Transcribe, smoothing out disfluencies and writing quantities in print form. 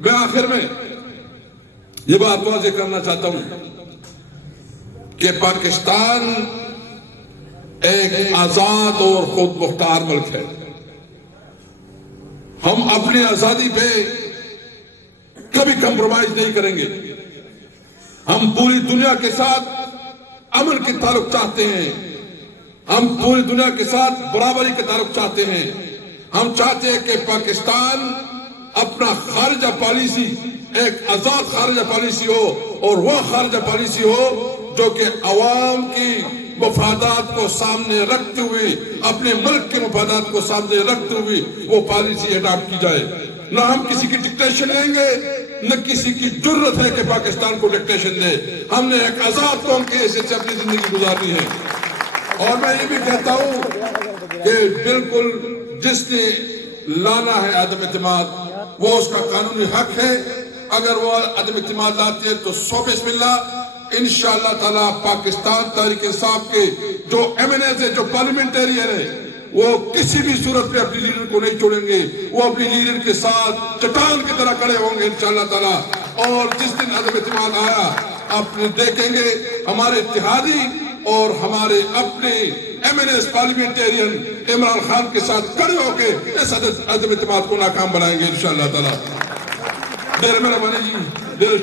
میں آخر میں یہ بات واضح کرنا چاہتا ہوں کہ پاکستان ایک آزاد اور خود مختار ملک ہے. ہم اپنی آزادی پہ کبھی کمپرومائز نہیں کریں گے. ہم پوری دنیا کے ساتھ امن کے تعلق چاہتے ہیں. ہم پوری دنیا کے ساتھ برابری کے تعلق چاہتے ہیں. ہم چاہتے ہیں کہ پاکستان اپنا خارجہ پالیسی ایک آزاد خارجہ پالیسی ہو، اور وہ خارجہ پالیسی ہو جو کہ عوام کی مفادات کو سامنے رکھتے ہوئے، اپنے ملک کے مفادات کو سامنے رکھتے ہوئے وہ پالیسی اڈاپٹ کی جائے. نہ ہم کسی کی ڈکٹیشن لیں گے، نہ کسی کی جرت ہے کہ پاکستان کو ڈکٹیشن دے. ہم نے ایک آزاد قوم کے حیثیت سے اپنی زندگی گزارنی ہے. اور میں یہ بھی کہتا ہوں کہ بالکل جس نے لانا ہے عدم اعتماد، وہ اس کا قانونی حق ہے. اگر وہ عدم اعتماد لاتے ہیں تو بسم اللہ، انشاءاللہ تعالیٰ پاکستان تحریک انصاف کے جو ایم این ایز ہے، جو پارلیمنٹیرین ہے، وہ کسی بھی صورت پہ اپنی لیڈر کو نہیں چھوڑیں گے. وہ اپنی لیڈر کے ساتھ چٹان کی طرح کھڑے ہوں گے انشاءاللہ تعالیٰ. اور جس دن عدم اعتماد آیا، آپ دیکھیں گے ہمارے اتحادی اور ہمارے اپنے M N As parliamentarian Imran Khan کے ساتھ کھڑے ہو کے اس عدم اعتماد کو ناکام بنائیں گے انشاءاللہ تعالیٰ. میرے مہربانی جی.